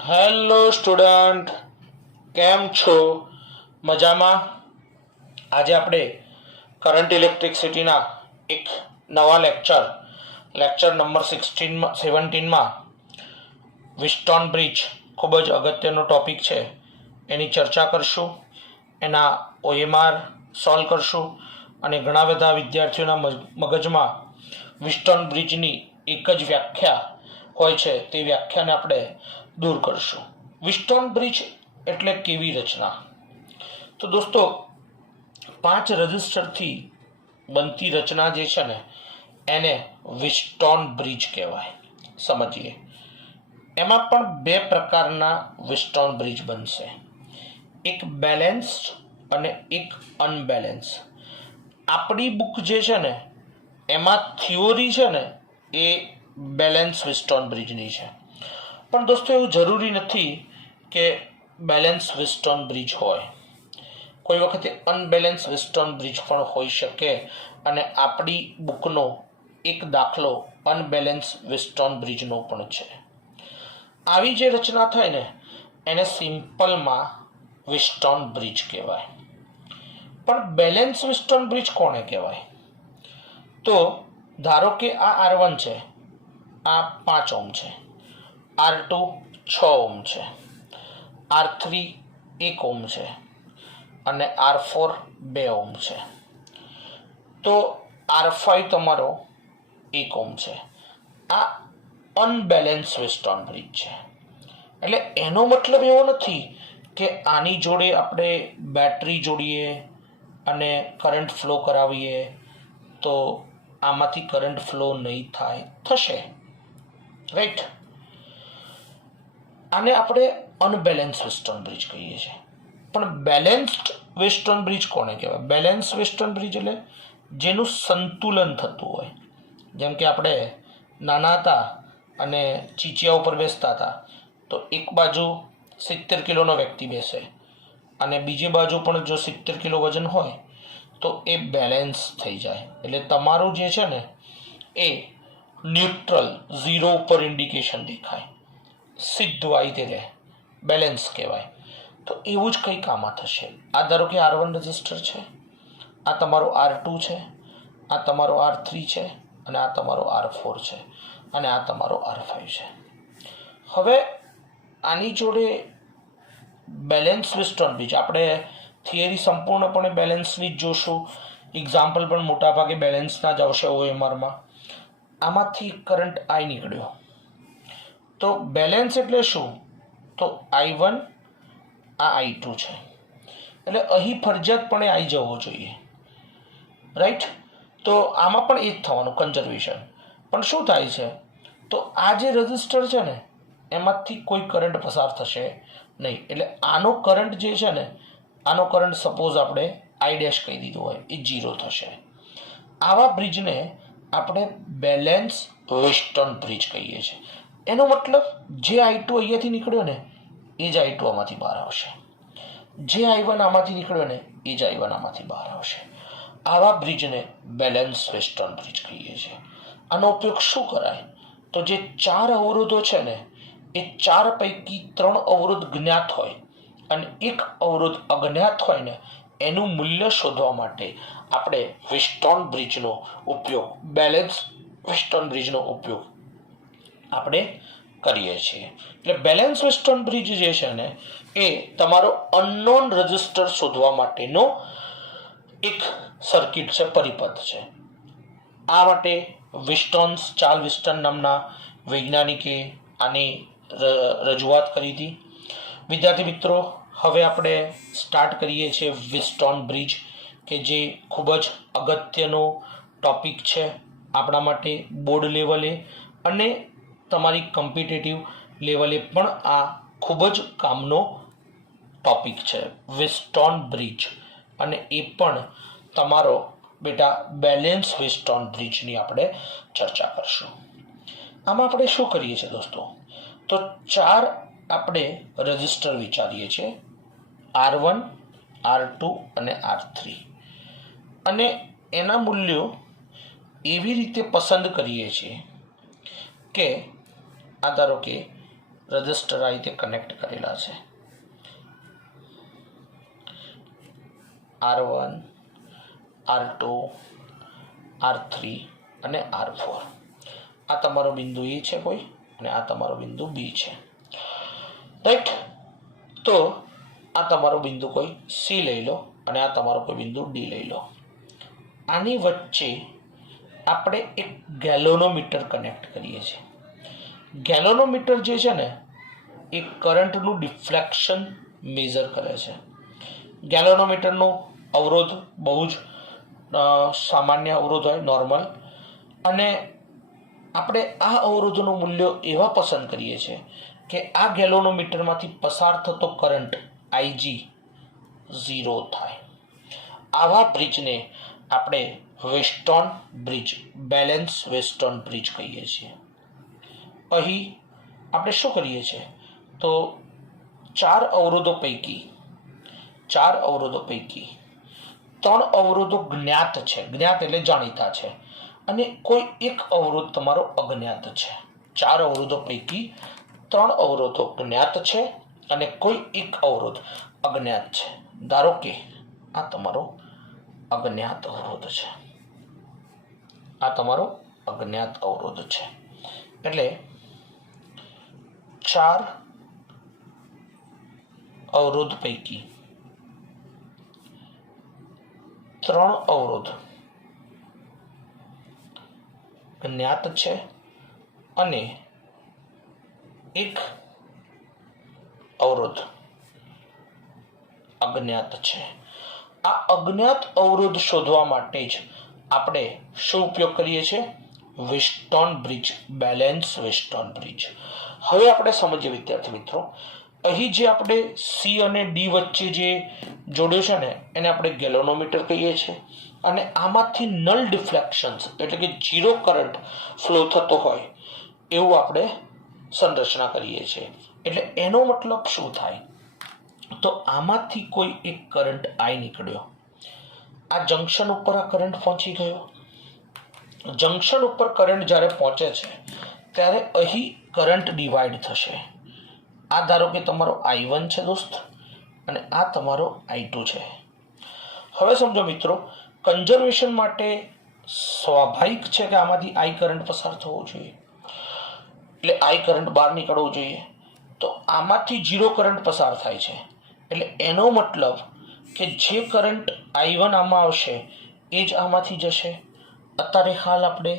Hello student, કેમ છો? મજામાં? આજે આપણે કરંટ ઇલેક્ટ્રિસિટીના એક નવા લેક્ચર નંબર 17માં વિસ્ટોન બ્રિજ ખૂબ જ અગત્યનો ટોપિક છે એની ચર્ચા કરશું, એના OMR સોલ્વ કરશું અને ઘણા બધા વિદ્યાર્થીઓના મગજમાં વિસ્ટોન બ્રિજની એક જ વ્યાખ્યા હોય છે તે વ્યાખ્યાને આપણે દૂર કરશું. વિસ્ટોન બ્રિજ એટલે કેવી રચના? તો દોસ્તો, 5 રજિસ્ટરથી બનતી રચના જે છે ને એને વિસ્ટોન બ્રિજ કહેવાય. સમજીએ. એમાં પણ 2 પ્રકારના વિસ્ટોન બ્રિજ બનશે, એક બેલેન્સ્ડ અને એક અનબેલેન્સ. આપણી બુક જે છે ને એમાં થિયોરી છે ને એ બેલેન્સ વિસ્ટોન બ્રિજની છે, પણ દોસ્તો એવું જરૂરી નથી કે બેલેન્સ વિસ્ટોન બ્રિજ હોય. કોઈ વખતે અનબેલેન્સ વિસ્ટોન બ્રિજ પણ હોઈ શકે અને આપણી બુકનો એક દાખલો અનબેલેન્સ વિસ્ટોન બ્રિજનો પણ છે. આવી જે રચના થાય ને એને સિમ્પલમાં વિસ્ટોન બ્રિજ કહેવાય. પણ બેલેન્સ વિસ્ટોન બ્રિજ કોને કહેવાય? તો ધારો કે આ R1 છે, આ 5 ઓહ્મ છે, R2 6 ઓહ્મ છે, R3 1 ઓહ્મ છે અને R4 2 ઓહ્મ છે. તો R5 તમારો 1 ઓહ્મ છે. આ અનબેલેન્સ વિસ્ટોન બ્રિજ છે. એટલે એનો મતલબ એવો નથી કે આની જોડે આપણે બેટરી જોડીએ અને કરંટ ફ્લો કરાવીએ તો આમાંથી કરંટ ફ્લો નહીં થાય, થશે, રાઈટ? આને આપણે અનબેલેન્સ વિસ્ટોન બ્રિજ કહીએ છીએ. પણ બેલેન્સ્ડ વિસ્ટોન બ્રિજ કોને કહેવાય? બેલેન્સ વિસ્ટોન બ્રિજ એટલે જેનું સંતુલન થતું હોય. જેમ કે આપણે નાના હતા અને ચીચિયા ઉપર બેસતા હતા તો એક બાજુ 70 કિલોનો વ્યક્તિ બેસે અને બીજી બાજુ પણ જો 70 કિલો વજન હોય તો એ બેલેન્સ થઈ જાય. એટલે તમારું જે છે ને એ ન્યુટ્રલ, 0 ઉપર ઇન્ડિકેશન દેખાય, સીધું આવી રહે, બેલેન્સ કહેવાય. તો એવું જ કંઈક આમાં થશે. આ ધારો કે R1 રજિસ્ટર છે, આ તમારો R2 છે, આ તમારો R3 છે અને આ તમારો R4 છે અને આ તમારો R5 છે. હવે આની જોડે બેલેન્સ વિસ્ટોન બ્રિજ, આપણે થિયરી સંપૂર્ણપણે બેલેન્સની જ જોશું, એક્ઝામ્પલ પણ મોટાભાગે બેલેન્સના જ આવશે OMRમાં. આમાંથી કરંટ I નીકળ્યો તો બેલેન્સ એટલે શું? તો I1 આ I2 છે, એટલે અહીં ફરજિયાતપણે I જવો જોઈએ, રાઈટ? તો આમાં પણ એ જ થવાનું, કન્ઝર્વેશન. પણ શું થાય છે તો આ જે રજિસ્ટર છે ને એમાંથી કોઈ કરંટ પસાર થશે નહીં. એટલે આનો કરંટ જે છે ને, આનો કરંટ સપોઝ આપણે I' કહી દીધું હોય, એ 0 થશે. આવા બ્રિજને આપણે બેલેન્સ વિસ્ટોન બ્રિજ કહીએ છીએ. એનો મતલબ જે I2 અહીંયાથી નીકળ્યો ને એ જ I2 આમાંથી બહાર આવશે, જે I1 આમાંથી નીકળ્યો ને એ જ I1 આમાંથી બહાર આવશે. આવા બ્રિજને બેલેન્સ વિસ્ટોન બ્રિજ કહીએ છીએ. આનો ઉપયોગ શું કરાય? તો જે 4 અવરોધો છે ને એ 4 પૈકી 3 અવરોધ જ્ઞાત હોય અને 1 અવરોધ અજ્ઞાત હોય ને એનું મૂલ્ય શોધવા માટે આપણે વિસ્ટોન બ્રિજનો ઉપયોગ, બેલેન્સ વિસ્ટોન બ્રિજનો ઉપયોગ આપણે કરીએ છીએ. એટલે બેલેન્સ વિસ્ટોન બ્રિજ જે છે ને એ તમારો અનનોન રજિસ્ટર શોધવા માટેનો એક સર્કિટ છે, પરિપથ છે. આ માટે ચાર્લ્સ વિસ્ટન નામના વૈજ્ઞાનિકે આની રજૂઆત કરી હતી. વિદ્યાર્થી મિત્રો, હવે આપણે સ્ટાર્ટ કરીએ છીએ વિસ્ટોન બ્રિજ, કે જે ખૂબ જ અગત્યનો ટોપિક છે આપણા માટે બોર્ડ લેવલે અને તમારી કોમ્પિટિટિવ લેવલે પણ આ ખૂબ જ કામનો ટોપિક છે, વિસ્ટોન બ્રિજ. અને એ પણ તમારો બેટા બેલેન્સ વિસ્ટોન બ્રિજની આપણે ચર્ચા કરશું. આમાં આપણે શું કરીએ છીએ દોસ્તો? તો 4 આપણે રજિસ્ટર વિચારીએ છીએ, R1, R2 અને R3, અને એના મૂલ્યો એવી રીતે પસંદ કરીએ છીએ કે આ ધારો કે રજિસ્ટર આ રીતે કનેક્ટ કરેલા છે. R1, R2, R3 અને R4. આ તમારો બિંદુ એ છે કોઈ, અને આ તમારો બિંદુ બી છે, રાઈટ. તો આ તમારો બિંદુ કોઈ સી લઈ લો અને આ તમારો કોઈ બિંદુ ડી લઈ લો. આની વચ્ચે આપણે એક ગેલોનોમીટર કનેક્ટ કરીએ છીએ. ગેલોનોમીટર જે છે ને એ કરંટનું ડિફ્લેક્શન મેઝર કરે છે. ગેલોનોમીટરનો અવરોધ બહુ જ સામાન્ય અવરોધ હોય, નોર્મલ, અને આપણે આ અવરોધનું મૂલ્ય એવા પસંદ કરીએ છીએ કે આ ગેલોનોમીટરમાંથી પસાર થતો કરંટ આઈજી 0 થાય. આવા બ્રિજને આપણે western bridge, balance western bridge કહીએ છીએ. અહીં આપણે શું કરીએ છીએ તો ચાર અવરોધો પૈકી 3 અવરોધો જ્ઞાત છે, જ્ઞાત એટલે જાણીતા છે, અને કોઈ એક અવરોધ તમારો અજ્ઞાત છે. 4 અવરોધો પૈકી 3 અવરોધો જ્ઞાત છે અને કોઈ એક અવરોધ અજ્ઞાત છે. ધારો કે આ તમારો અજ્ઞાત અવરોધ છે, આ તમારો અજ્ઞાત અવરોધ છે. એટલે 4 અવરોધ પૈકી 3 અવરોધ જ્ઞાત છે અને એક અવરોધ અજ્ઞાત છે. આ અજ્ઞાત અવરોધ શોધવા માટે જ આપણે શું ઉપયોગ કરીએ છીએ? Western bridge, balance western bridge. હવે આપણે સમજીએ વિદ્યાર્થી મિત્રો, અહીં જે આપણે સી અને ડી વચ્ચે જે જોડ્યું છે ને એને આપણે ગેલોનોમીટર કહીએ છીએ, અને આમાંથી નલ ડિફ્લેક્શન્સ એટલે કે 0 કરંટ ફ્લો થતો હોય એવું આપણે સંરચના કરીએ છીએ. એટલે એનો મતલબ શું થાય તો આમાંથી કોઈ એક કરંટ આઈ નીકળ્યો, આ જંક્શન ઉપર આ કરંટ પહોંચી ગયો. જંક્શન ઉપર કરંટ જ્યારે પહોંચે છે ત્યારે અહીં કરંટ ડિવાઈડ થશે. આ ધારો કે તમારો I1 છે દોસ્ત, અને આ તમારો I2 છે. હવે સમજો મિત્રો, કન્ઝર્વેશન માટે સ્વાભાવિક છે કે આમાંથી I કરંટ પસાર થવો જોઈએ, એટલે I કરંટ બહાર નીકળવો જોઈએ. તો આમાંથી 0 કરંટ પસાર થાય છે, એટલે એનો મતલબ કે જે કરંટ I1 આમાં આવશે એ જ આમાંથી જશે. અત્યારે હાલ આપણે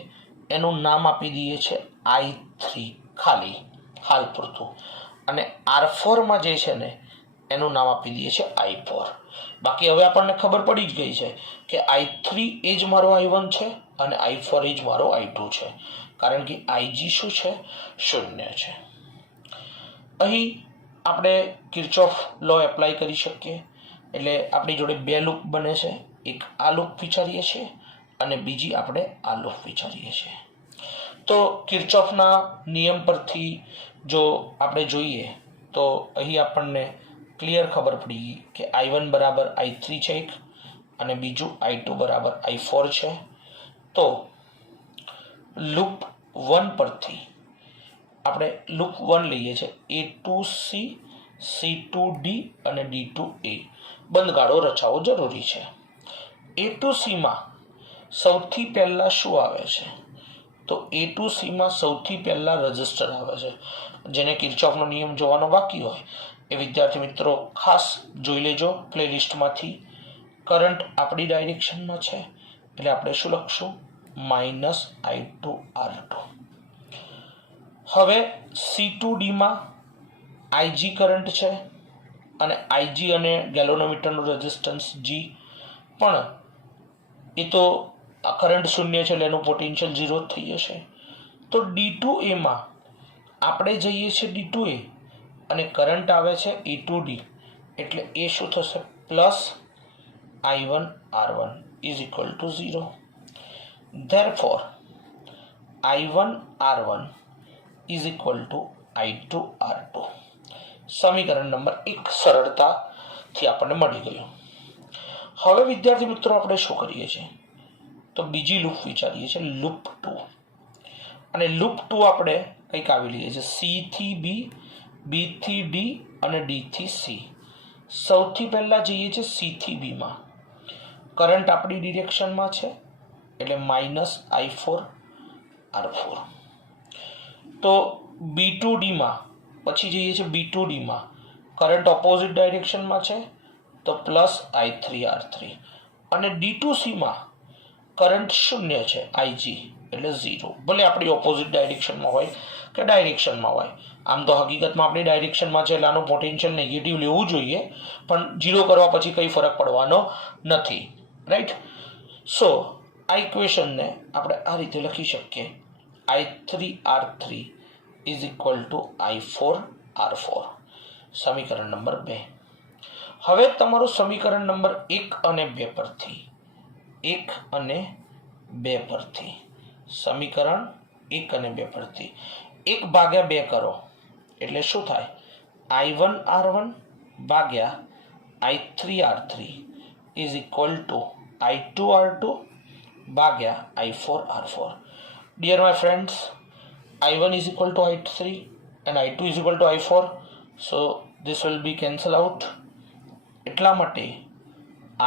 એનું નામ આપી દઈએ છીએ I3, ખાલી હાલ પૂરતું, અને R4માં જે છે ને એનું નામ આપી દઈએ છીએ I4. બાકી હવે આપણને ખબર પડી જ ગઈ છે કે I3 એ જ મારો I1 છે અને I4 એ જ મારો I2 છે, કારણ કે IG શું છે? 0 છે. અહીં આપણે કિર્ચોફ લો એપ્લાય કરી શકીએ. એટલે આપણી જોડે 2 લૂપ બને છે, એક આ લૂપ વિચારીએ છીએ અને બીજી આપણે આ લૂપ વિચારીએ છીએ. તો કિર્ચોફના નિયમ પરથી જો આપણે જોઈએ તો અહીં આપણને ક્લિયર ખબર પડી કે I1 બરાબર I3 છે એક, અને બીજું I2 બરાબર I4 છે. તો લૂપ 1 પરથી આપણે લૂપ 1 લઈએ છીએ, A2C, C2D અને D2A બંધગાળો રચાવો જરૂરી છે. A2Cમાં સૌથી પહેલા શું આવે છે તો A2Cમાં સૌથી પહેલા રજિસ્ટર આવે છે. જેને કિર્ચોફનો નિયમ જોવાનો બાકી હોય એ વિદ્યાર્થી મિત્રો ખાસ જોઈ લેજો પ્લેલિસ્ટમાંથી. કરંટ આપણી ડાયરેક્શનમાં છે એટલે આપણે શું લખશું? -I2R2. હવે C2Dમાં IG કરંટ છે, અને IG અને ગેલોનોમીટરનું રેઝિસ્ટન્સ G, પણ એ તો કરંટ 0 છે એટલે એનું પોટેન્શિયલ 0 થઈ જશે. તો D2Aમાં આપણે જઈએ છીએ D2A અને કરંટ આવે છે A2D, એટલે એ શું થશે? +I1R1 = 0. Therefore I1R1 = I2R2. સમીકરણ નંબર 1 સરળતાથી આપણને મળી ગયું. હવે વિદ્યાર્થી મિત્રો આપણે શું કરીએ છીએ તો બીજી લૂપ વિચારીએ છીએ, લૂપ 2. અને લૂપ 2 આપણે કંઈક આવી લઈએ છીએ, C થી B બી થી ડી અને ડી થી સી. સૌથી પહેલાં જઈએ છીએ સી થી બીમાં. કરંટ આપણી ડિરેક્શનમાં છે એટલે -I4R4. તો બી ટુ ડીમાં પછી જઈએ છીએ બી ટુ ડીમાં. કરંટ ઓપોઝિટ ડાયરેક્શનમાં છે તો +I3R3. અને ડી ટુ સીમાં કરંટ શૂન્ય છે, IG એટલે 0. ભલે આપણી ઓપોઝિટ ડાયરેક્શનમાં હોય કે ડાયરેક્શનમાં હોય. આમ તો હકીકતમાં આપણી ડાયરેક્શનમાં છે એટલે આનું પોટેન્શિયલ નેગેટિવ લેવું જોઈએ, પણ 0 કરવા પછી કંઈ ફરક પડવાનો નથી. રાઈટ. સો આ ઇક્વેશનને આપણે આ રીતે લખી શકીએ, I3R3 is equal to I4R4. સમીકરણ નંબર 2. હવે તમારું સમીકરણ નંબર 1 અને 2 પરથી સમીકરણ 1 અને 2 પરથી 1/2 કરો એટલે શું થાય? I1R1 ભાગ્યા I3R3 is equal to I2R2 ભાગ્યા I4R4. Dear my friends, I1 is equal to I3 and I2 is equal to I4. So this will be cancel out. એટલા માટે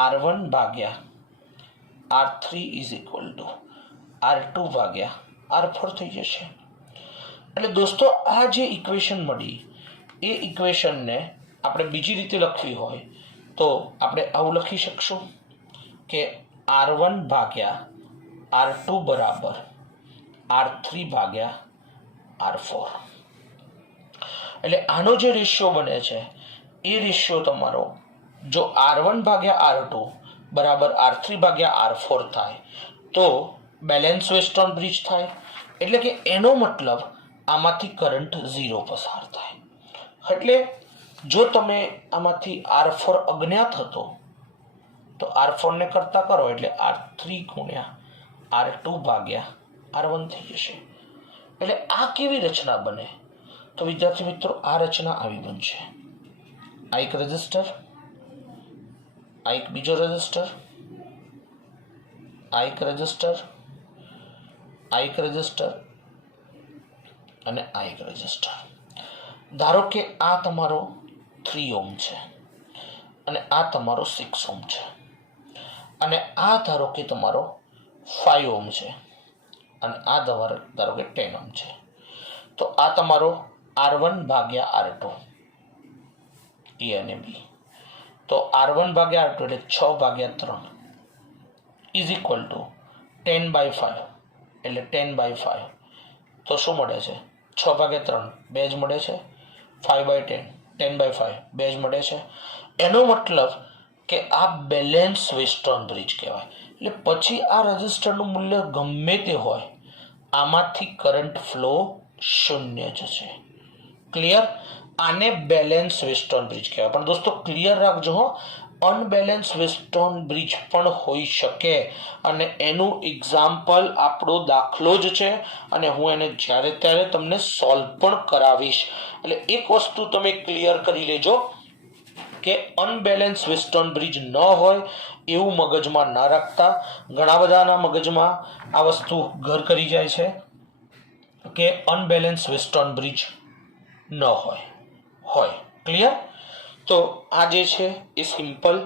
R1 ભાગ્યા R3 is equal to R2 ભાગ્યા R4 થઈ જશે. એટલે દોસ્તો આ જે ઇક્વેશન મળી એ ઇક્વેશનને આપણે બીજી રીતે લખવી હોય તો આપણે આવું લખી શકશું કે R1 ભાગ્યા R2 બરાબર R3 ભાગ્યા R4. એટલે આનો જે રેશિયો બને છે એ રેશિયો તમારો જો R1 ભાગ્યા R2 બરાબર R3 ભાગ્યા R4 થાય તો બેલેન્સ વેસ્ટર્ન બ્રિજ થાય. એટલે કે એનો મતલબ આમાંથી કરંટ 0 પસાર થાય. એટલે જો તમે આમાંથી R4 અજ્ઞાત હતો તો R4 ને કરતા કરો એટલે R3 ગુણ્યા R2 ભાગ્યા R1 થઈ જશે. એટલે આ કેવી રચના બને? તો વિદ્યાર્થી મિત્રો આ રચના આવી બનશે. આ એક રજિસ્ટર, આ એક બીજો રજિસ્ટર, આ એક રજિસ્ટર, આ એક રજિસ્ટર અને આ એક રજિસ્ટર. ધારો કે આ તમારો 3 ઓહ્મ છે અને આ તમારો 6 ઓહ્મ છે અને આ ધારો કે તમારો 5 ઓહ્મ છે અને આ ધારો કે 10 ઓહ્મ છે. તો આ તમારો R1 ભાગ્યા R2 એ અને બી. તો R1 ભાગ્યા R2 એટલે 6/3 ઇઝ ઇક્વલ ટુ 10/5 એટલે 10/5. તો શું મળે છે? 6/3 2 જ મળે છે, 5/10 10/5 2 જ મળે છે. એનો મતલબ કે આ બેલેન્સ વેસ્ટર્ન બ્રિજ કહેવાય. એટલે પછી આ રજિસ્ટરનું મૂલ્ય ગમે તે હોય આમાંથી કરંટ ફ્લો શૂન્ય જ છે. ક્લિયર? આને બેલેન્સ વેસ્ટર્ન બ્રિજ કહેવાય. પણ દોસ્તો ક્લિયર રાખજો હો, અનબેલેન્સ વેસ્ટર્ન બ્રિજ પણ હોઈ શકે અને એનું એક્ઝામ્પલ આપણો દાખલો જ છે અને હું એને જ્યારે ત્યારે તમને સોલ્વ પણ કરાવીશ. એટલે એક વસ્તુ તમે ક્લિયર કરી લેજો કે અનબેલેન્સ વેસ્ટર્ન બ્રિજ ન હોય એવું મગજમાં ના રાખતા. ઘણા બધાના મગજમાં આ વસ્તુ ઘર કરી જાય છે કે અનબેલેન્સ વેસ્ટર્ન બ્રિજ ન હોય. ક્લિયર? તો આ જે છે એ સિમ્પલ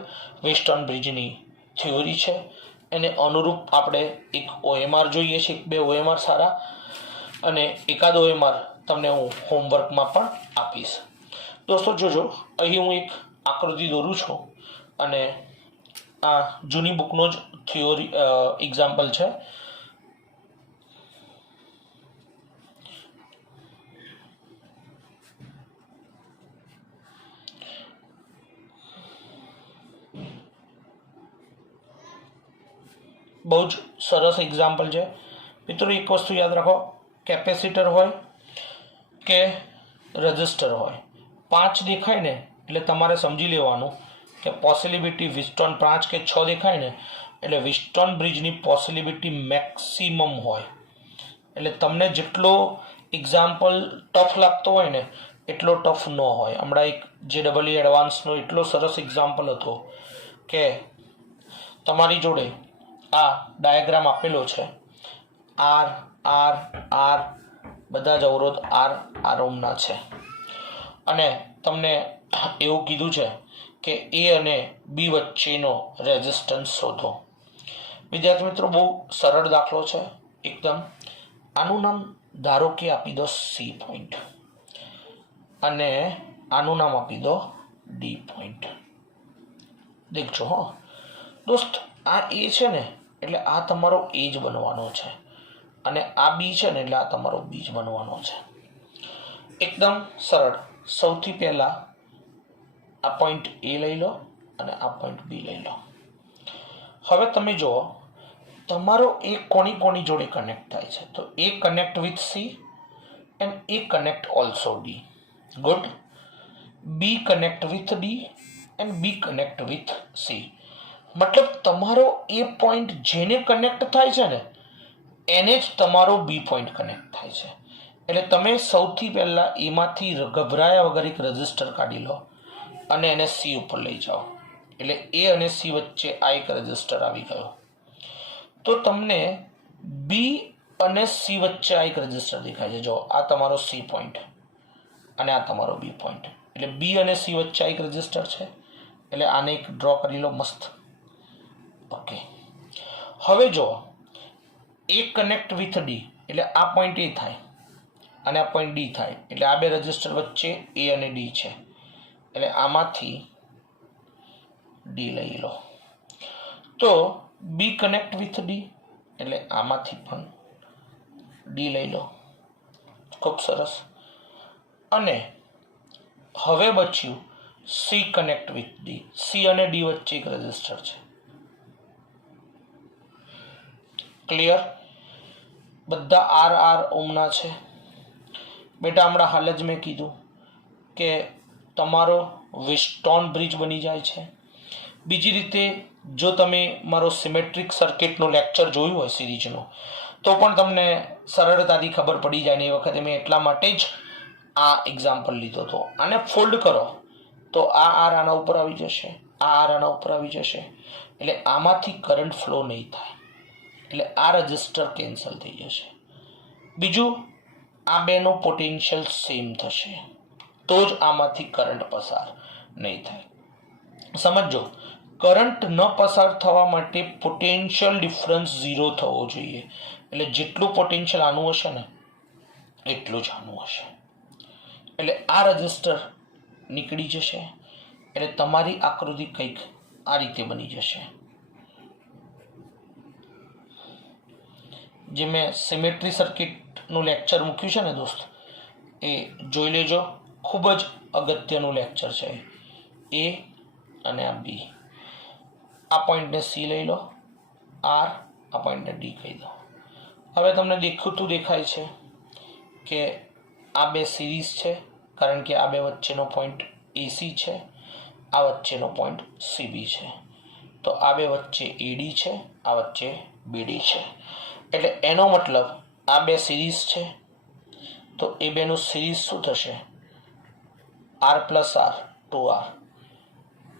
વેસ્ટર્ન બ્રિજની થિયોરી છે. એને અનુરૂપ આપણે એક OMR જોઈએ છે, 1-2 OMR સારા, અને એકાદ OMR તમને હું હોમવર્કમાં પણ આપીશ. દોસ્તો જોજો, અહીં હું એક આકૃતિ દોરું છું અને આ જૂની બુકનો જ થિયોરી એક્ઝામ્પલ છે. બહુ જ સરસ એક્ઝામ્પલ છે મિત્રો. એક વસ્તુ યાદ રાખો, કેપેસિટર હોય કે રજિસ્ટર હોય, 5 દેખાય ને એટલે તમારે સમજી લેવાનું કે પોસિબિલિટી વિસ્ટોન 5 કે 6 દેખાય ને એટલે વિસ્ટોન બ્રિજની પોસિબિલિટી મેક્સિમમ હોય. એટલે તમને જેટલો એક્ઝામ્પલ ટફ લાગતો હોય ને એટલો ટફ ન હોય. હમણાં એક JEE એડવાન્સનો એટલો સરસ એક્ઝામ્પલ હતો કે તમારી જોડે આ ડાયાગ્રામ આપેલો છે, R બધા જ અવરોધ R ઓહ્મના છે અને તમને એવું કીધું છે કે એ અને બી વચ્ચેનો રેઝિસ્ટન્સ શોધો. વિદ્યાર્થી મિત્રો, બહુ સરળ દાખલો છે એકદમ. આનું નામ ધારો કે આપી દો સી પોઈન્ટ અને આનું નામ આપી દો ડી પોઈન્ટ. દેખજો હો દોસ્ત, આ એ છે ને એટલે આ તમારો એ જ બનવાનો છે, અને આ બી છે ને એટલે આ તમારો બી જ બનવાનો છે. એકદમ સરળ. સૌથી પહેલા આ પોઈન્ટ એ લઈ લો અને આ પોઈન્ટ બી લઈ લો. હવે તમે જુઓ, તમારો એ કોની જોડે કનેક્ટ થાય છે? તો A connect with C and A connect also D. Good. B connect with D and B connect with C. મતલબ તમારો એ પોઈન્ટ જેને કનેક્ટ થાય છે ને એને જ તમારો બી પોઈન્ટ કનેક્ટ થાય છે. એટલે તમે સૌથી પહેલા એમાંથી ગભરાયા વગર એક રજિસ્ટર કાઢી લો અને એને સી ઉપર લઈ જાઓ. એટલે એ અને સી વચ્ચે આ એક રજિસ્ટર આવી ગયો. તો તમને બી અને સી વચ્ચે આ એક રજિસ્ટર દેખાય છે. જો આ તમારો સી પોઈન્ટ અને આ તમારો બી પોઈન્ટ. એટલે બી અને સી વચ્ચે આ એક રજિસ્ટર છે. એટલે આને એક ડ્રો કરી લો મસ્ત. ઓકે. હવે જો એ કનેક્ટ વિથ ડી એટલે આ પોઈન્ટ એ થાય અને આ પોઈન્ટ ડી થાય. એટલે આ બે રજિસ્ટર વચ્ચે એ અને ડી છે. એટલે આમાંથી ડી લઈ લો. તો બી કનેક્ટ વિથ ડી એટલે આમાંથી પણ ડી લઈ લો. ખૂબ સરસ. અને હવે બચ્યું C connect with D. C અને ડી વચ્ચે એક રજિસ્ટર છે. ક્લિયર? બધા આર આર ઓમના છે. બેટા હમણાં હાલ જ મેં કીધું કે તમારો વિસ્ટોન બ્રિજ બની જાય છે. બીજી રીતે જો તમે મારો સિમેટ્રિક સર્કિટનું લેક્ચર જોયું હોય સિરીઝનું, તો પણ તમને સરળતાથી ખબર પડી જાય. ને એ વખતે મેં એટલા માટે જ આ એક્ઝામ્પલ લીધો હતો. આને ફોલ્ડ કરો તો આ આર આના ઉપર આવી જશે, આ આર આના ઉપર આવી જશે. એટલે આમાંથી કરંટ ફ્લો નહીં થાય. એટલે આ રજિસ્ટર કેન્સલ થઈ જશે. બીજું, આ બેનો પોટેન્શિયલ સેમ થશે તો જ આમાંથી કરંટ પસાર નહીં થાય. સમજો, કરંટ ન પસાર થવા માટે પોટેન્શિયલ ડિફરન્સ 0 થવો જોઈએ. એટલે જેટલું પોટેન્શિયલ આનું હશે ને એટલું જ આનું હશે. એટલે આ રજિસ્ટર નીકળી જશે. એટલે તમારી આકૃતિ કંઈક આ રીતે બની જશે. જે મેં સિમેટ્રી સર્કિટનું લેક્ચર મૂક્યું છે ને દોસ્ત, એ જોઈ લેજો. ખૂબ જ અગત્યનું લેક્ચર છે. એ અને આ બી. આ પોઈન્ટને સી લઈ લો, આર, આ પોઈન્ટને ડી કહી દો. હવે તમને દેખાતું દેખાય છે કે આ બે સિરીઝ છે, કારણ કે આ બે વચ્ચેનો પોઈન્ટ એસી છે, આ વચ્ચેનો પોઈન્ટ સીબી છે. તો આ બે વચ્ચે એડી છે, આ વચ્ચે બીડી છે. એટલે એનો મતલબ આ બે સિરીઝ છે. તો એ બેનું સિરીઝ શું થશે? R plus R, 2R.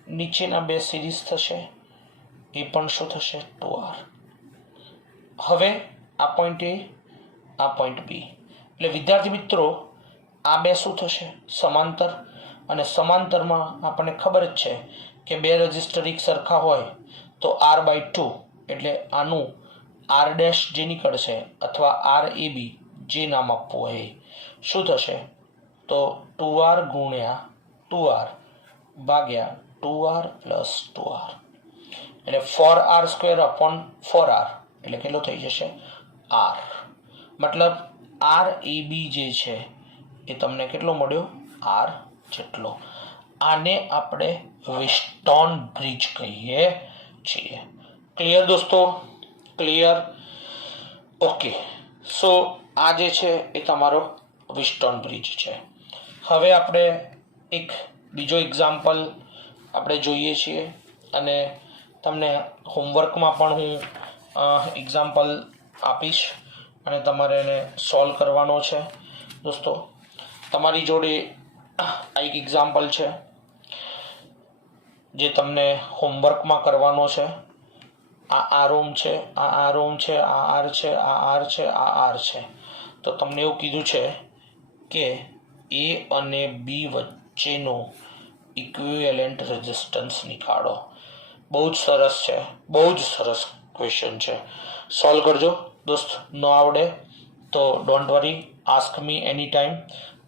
નીચેના બે સિરીઝ થશે, એ પણ શું થશે? 2R. હવે આ પોઈન્ટ એ, આ પોઈન્ટ બી. એટલે વિદ્યાર્થી મિત્રો, આ બે શું થશે? સમાંતર. અને સમાંતરમાં આપણને ખબર જ છે કે બે રજિસ્ટર એક સરખા હોય તો R/2 એટલે આનું આર ડેશ જે નીકળશે અથવા આર એ બી જે નામ આપવું હોય શું થશે? તો 2R ગુણ્યા 2R ભાગ્યા 2R પ્લસ 2R. એટલે 4R² / 4R એટલે કેટલો થઈ જશે? R. મતલબ RAB જે છે એ તમને કેટલો મળ્યો? R જેટલો. આને આપણે વિસ્ટોન બ્રિજ કહીએ છીએ. ક્લિયર દોસ્તો? ક્લિયર? ઓકે. સો આ જે છે એ તમારો વિસ્ટોન બ્રિજ છે. હવે આપણે એક બીજો એક્ઝામ્પલ આપણે જોઈએ છીએ અને તમને હોમવર્કમાં પણ હું એક્ઝામ્પલ આપીશ અને તમારે એને સોલ્વ કરવાનો છે. દોસ્તો, તમારી જોડે આ એક એક્ઝામ્પલ છે જે તમને હોમવર્કમાં કરવાનો છે. આ આર ઓમ છે, આ આર ઓમ છે, આ આર છે, આ આર છે, આ આર છે. તો તમને એવું કીધું છે કે એ અને બી વચ્ચેનો ઇક્વિવેલન્ટ રેઝિસ્ટન્સ નીકાળો. બહુ જ સરસ છે, બહુ જ સરસ ક્વેશ્ચન છે. સોલ્વ કરજો દોસ્ત. ન આવડે તો don't worry, ask me any time.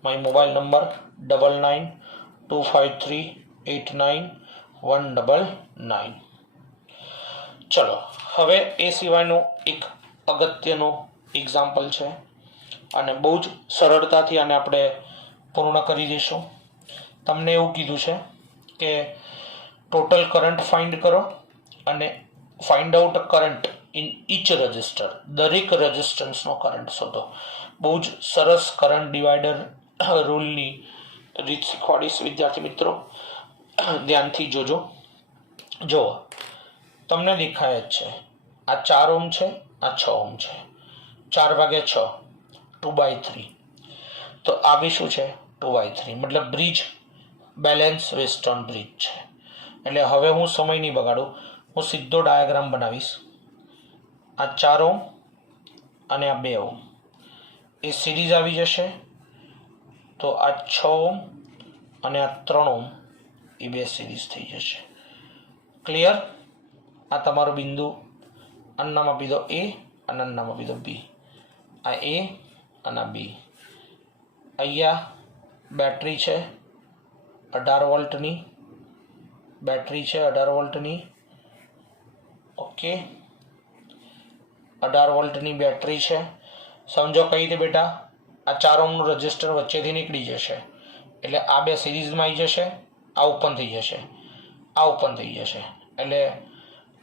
My mobile number 9925389199. ચલો, હવે એ સિવાયનો એક અગત્યનો એક્ઝામ્પલ છે અને બહુ જ સરળતાથી આને આપણે પૂર્ણ કરી દઈશું. તમને એવું કીધું છે કે ટોટલ કરંટ ફાઇન્ડ કરો અને find out current in each register. દરેક રેઝિસ્ટન્સનો કરંટ શોધો. બહુ જ સરસ કરંટ ડિવાઈડર રૂલની રીત શીખવાડીશ વિદ્યાર્થી મિત્રો, ધ્યાનથી જોજો. જો તમને દેખાય જ છે, આ 4 ઓમ છે, આ 6 ઓમ છે. 4/6 2/3. તો આ બી શું છે? 2/3. મતલબ બ્રિજ બેલેન્સ વેસ્ટર્ન બ્રિજ છે. એટલે હવે હું સમય નહીં બગાડું, હું સીધો ડાયાગ્રામ બનાવીશ. આ 4 ઓમ અને આ 2 ઓમ એ સિરીઝ આવી જશે. તો આ 6 ઓમ અને આ 3 ઓમ એ 2 સિરીઝ થઈ જશે. ક્લિયર? આ તમારો બિંદુ, આનું નામ આપી દો એ અને આનું નામ આપી દો બી. આ એ અને આ બી. અહીંયા બેટરી છે 18 વોલ્ટની, બેટરી છે 18 વોલ્ટની. ઓકે, 18 વોલ્ટની બેટરી છે. સમજો કઈ રીતે બેટા? આ 4 ઓમનું રજિસ્ટર વચ્ચેથી નીકળી જશે એટલે આ 2 સિરીઝમાં આવી જશે, આ ઓપન થઈ જશે, આ ઓપન થઈ જશે, એટલે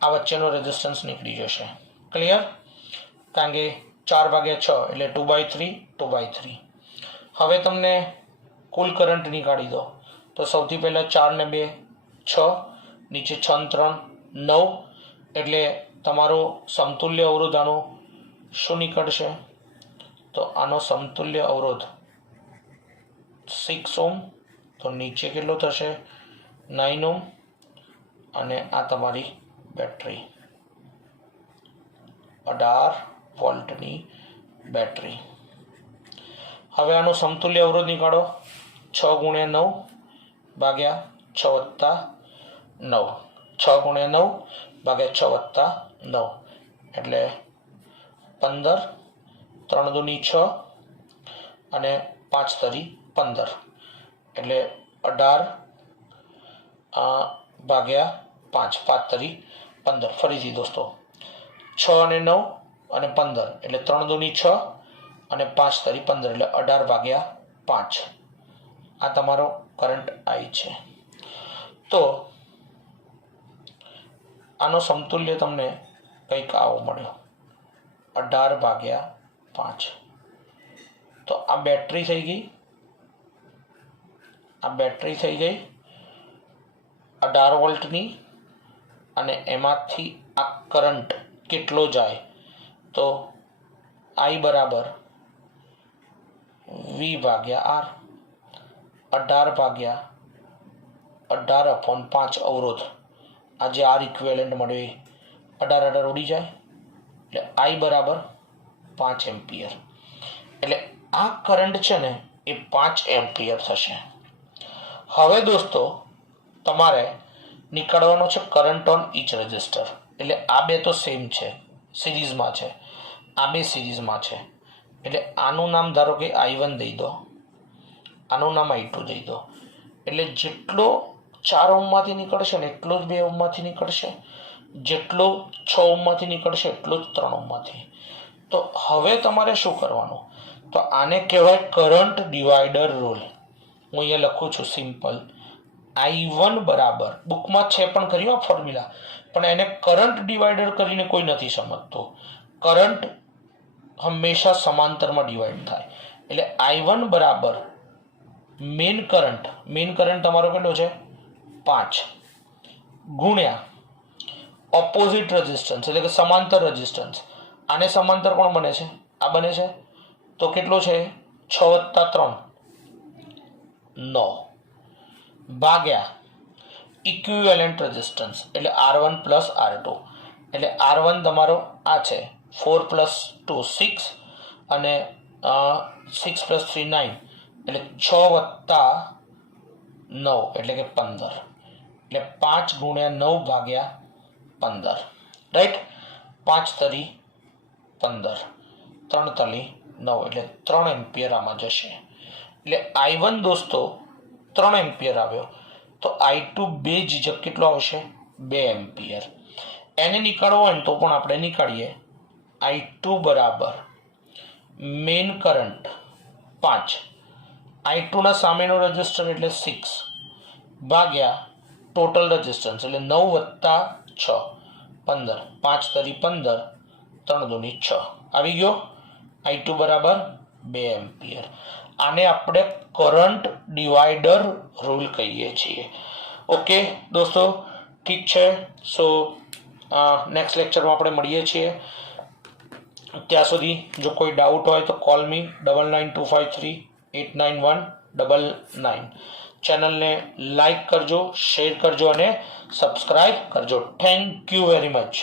આ વચ્ચેનો રેઝિસ્ટન્સ નીકળી જશે. ક્લિયર? કારણ કે 4/6 એટલે 2/3 2/3. હવે તમને કુલ કરંટ નીકાળી દો. તો સૌથી પહેલાં 4 ને 2 6, નીચે 6 ને 3 9, એટલે તમારો સમતુલ્ય અવરોધ આનો શું નીકળશે? તો આનો સમતુલ્ય અવરોધ 6 ઓમ. તો નીચે કેટલો થશે? 9 ઓમ. અને આ તમારી બેટરી 18 વોલ્ટની બેટરી. હવે આનો સમતુલ્ય અવરોધ નીકાળો. 6 × 9 ભાગ્યા 6 + 9. 6 × 9 ભાગ્યા 6 + 9 એટલે 15. 3 × 2 = 6 અને 5 × 3 = 15 એટલે 18 ભાગ્યા 5, 5 × 3 = 15. ફરીથી દોસ્તો, 6 અને 9 અને 15 એટલે 3 × 2 = 6 અને 5 × 3 = 15 એટલે 18/5. આ તમારો કરંટ I છે. તો આનો સમતુલ્ય તમને કંઈક આવો મળ્યો 18/5. તો આ બેટરી થઈ ગઈ, આ બેટરી થઈ ગઈ 18 વોલ્ટની, અને એમાંથી આ કરંટ કેટલો જાય? તો I બરાબર V/R. 18/18/5 અવરોધ. આ જે R ઇક્વિવેલન્ટ મળ્યો એ 18 ઉડી જાય એટલે I બરાબર 5 એમ્પિયર. એટલે આ કરંટ છે ને એ 5 એમ્પિયર થશે. હવે દોસ્તો તમારે નીકળવાનો છે કરંટ ઓન ઈચ રજિસ્ટર. એટલે આ 2 તો સેમ છે, સિરીઝમાં છે, આ 2 સિરીઝમાં છે. એટલે આનું નામ ધારો કે I1 દઈ દો, આનું નામ I2 દઈ દો. એટલે જેટલો 4 ઓમમાંથી નીકળશે ને એટલો જ 2 ઓમમાંથી નીકળશે, જેટલો 6 ઓમમાંથી નીકળશે એટલો જ 3 ઓમમાંથી. તો હવે તમારે શું કરવાનું? તો આને કહેવાય કરંટ ડિવાઈડર રૂલ. હું અહીંયા લખું છું સિમ્પલ. I1 બરાબર, બુકમાં છે પણ ખરી આ ફોર્મ્યુલા, પણ એને કરંટ ડિવાઈડર કરીને કોઈ નથી સમજતો. કરંટ હંમેશા સમાંતરમાં ડિવાઈડ થાય. એટલે I1 બરાબર મેઇન કરંટ તમારો કેટલો છે? 5 ગુણ્યા ઓપોઝિટ રેઝિસ્ટન્સ એટલે કે સમાંતર રેઝિસ્ટન્સ. આને સમાંતર કોણ બને છે? આ બને છે. તો કેટલો છે? 6 + 3 9 ભાગ્યા ઇક્વિવેલન્ટ રેઝિસ્ટન્સ એટલે R1 + R2. એટલે R1 તમારો આ છે 4 + 2 6 અને 6 + 3 9 એટલે 6 વત્તા 9 એટલે કે 15, એટલે 5 ગુણ્યા 9 ભાગ્યા 15, રાઈટ. 5 તરી 15, 3 તરી 9 એટલે 3 એમ્પિયર આમાં જશે. એટલે I1 દોસ્તો 3 એમ્પિયર આવ્યો, તો I2 બે જીજક કેટલો આવશે? 2 એમ્પિયર. એને નીકાળવો હોય ને તો પણ આપણે નીકાળીએ. I2 બરાબર મેઇન કરંટ 5, I2 ના સામેનો રેઝિસ્ટર એટલે 6 ભાગ્યા ટોટલ રેઝિસ્ટન્સ એટલે 9 વત્તા 6 15, 5 તરી 15, 3 દુની 6 આવી ગયો. I2 બરાબર 2 એમ્પિયર. આને આપણે કરંટ ડિવાઈડર રૂલ કહીએ છીએ. ઓકે દોસ્તો, ઠીક છે. સો નેક્સ્ટ લેક્ચરમાં આપણે મળીએ છીએ. ત્યાં સુધી જો કોઈ ડાઉટ હોય તો કોલ મી 9925389199. ચેનલને લાઈક કરજો, શેર કરજો અને સબસ્ક્રાઇબ કરજો. Thank you very much.